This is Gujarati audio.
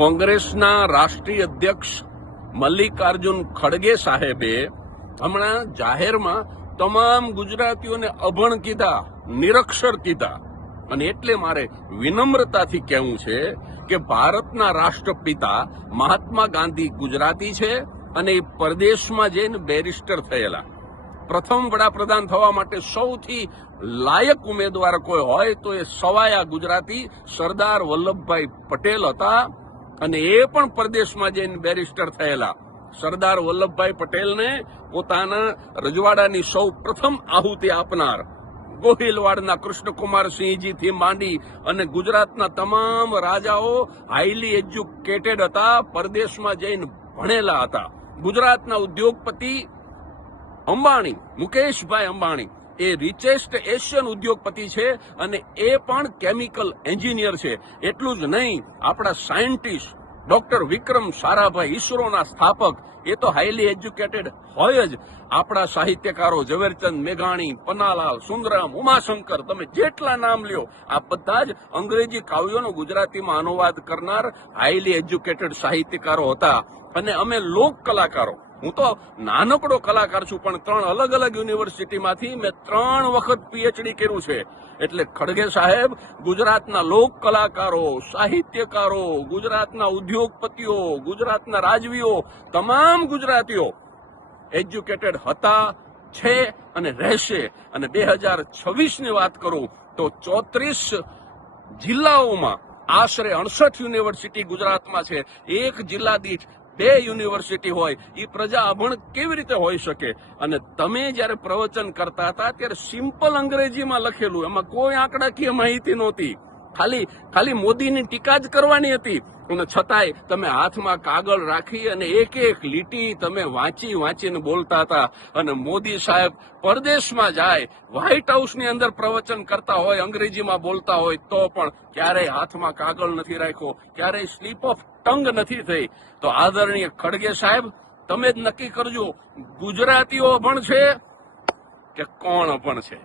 કોંગ્રેસના રાષ્ટ્રીય અધ્યક્ષ મલ્લિકાર્જુન ખડગે સાહેબે હમણાં જાહેરમાં તમામ ગુજરાતીઓને અભણ કીધા, નિરક્ષર કીધા. અને એટલે મારે વિનમ્રતાથી કહેવું છે કે ભારતના રાષ્ટ્રપિતા મહાત્મા ગાંધી ગુજરાતી છે અને એ પરદેશમાં જઈને બેરિસ્ટર થયેલા. પ્રથમ વડાપ્રધાન થવા માટે સૌથી લાયક ઉમેદવાર કોઈ હોય તો એ સવાયા ગુજરાતી સરદાર વલ્લભભાઈ પટેલ હતા અને એ પણ પરદેશમાં જઈને બેરિસ્ટર થયેલા. સરદાર વલ્લભભાઈ પટેલને પોતાના રજવાડાની સૌ પ્રથમ આહુતિ આપનાર ગોહિલવાડના કૃષ્ણકુમારસિંહજીથી માંડી અને ગુજરાતના તમામ રાજાઓ હાઈલી એજ્યુકેટેડ હતા, પરદેશમાં જઈને ભણેલા હતા. ગુજરાતના ઉદ્યોગપતિ અંબાણી, મુકેશભાઈ અંબાણી એ રિચેસ્ટ એશિયન ઉદ્યોગપતિ છે અને એ પણ કેમિકલ એન્જિનિયર છે. એટલું જ નહીં, આપણા સાયન્ટિસ્ટ ડોક્ટર વિક્રમ સારાભાઈ, ઈસરોના સ્થાપક, એ તો હાઈલી એજ્યુકેટેડ હોય જ. આપણા સાહિત્યકારો ઝવેરચંદ મેઘાણી, પન્નાલાલ સુંદરમ, ઉમાશંકર, તમે જેટલા નામ લ્યો, આ બધા જ અંગ્રેજી કાવ્યોનો ગુજરાતીમાં અનુવાદ કરનાર હાઈલી એજ્યુકેટેડ સાહિત્યકારો હતા. અને અમે લોક કલાકારો, હું તો નાનકડો કલાકાર છું, પણ 3 અલગ અલગ યુનિવર્સિટીમાંથી મેં 3 વખત પીએચડી કર્યું છે. એટલે ખડગે સાહેબ ગુજરાતના લોક કલાકારો, સાહિત્યકારો, ગુજરાતના ઉદ્યોગપતિઓ, ગુજરાતના રાજવીઓ, તમામ ગુજરાતીઓ એજ્યુકેટેડ હતા, છે અને રહેશે. અને 2026ની વાત કરું તો 34 જિલ્લાઓમાં આશરે 68 યુનિવર્સિટી ગુજરાતમાં છે. એક જિલ્લા દીઠ 2 યુનિવર્સિટી હોય, એ પ્રજા અભણ કેવી રીતે હોઈ શકે? અને તમે જયારે પ્રવચન કરતા હતા ત્યારે સિમ્પલ અંગ્રેજીમાં લખેલું, એમાં કોઈ આંકડાકીય માહિતી નહોતી. ખાલી મોદીની ટીકા જ કરવાની હતી. અને છતાંય તમે હાથમાં કાગળ રાખી અને એક એક લીટી તમે વાંચીને બોલતા હતા. અને મોદી સાહેબ પરદેશમાં જાય, વ્હાઇટ હાઉસની અંદર પ્રવચન કરતા હોય, અંગ્રેજીમાં બોલતા હોય, તો પણ ક્યારેય હાથમાં કાગળ નથી રાખ્યો, ક્યારેય સ્લીપ ઓફ ટંગ નથી થઈ. તો આદરણીય ખડગે સાહેબ, તમે જ નક્કી કરજો, ગુજરાતીઓ અભણ છે કે કોણ અભણ છે?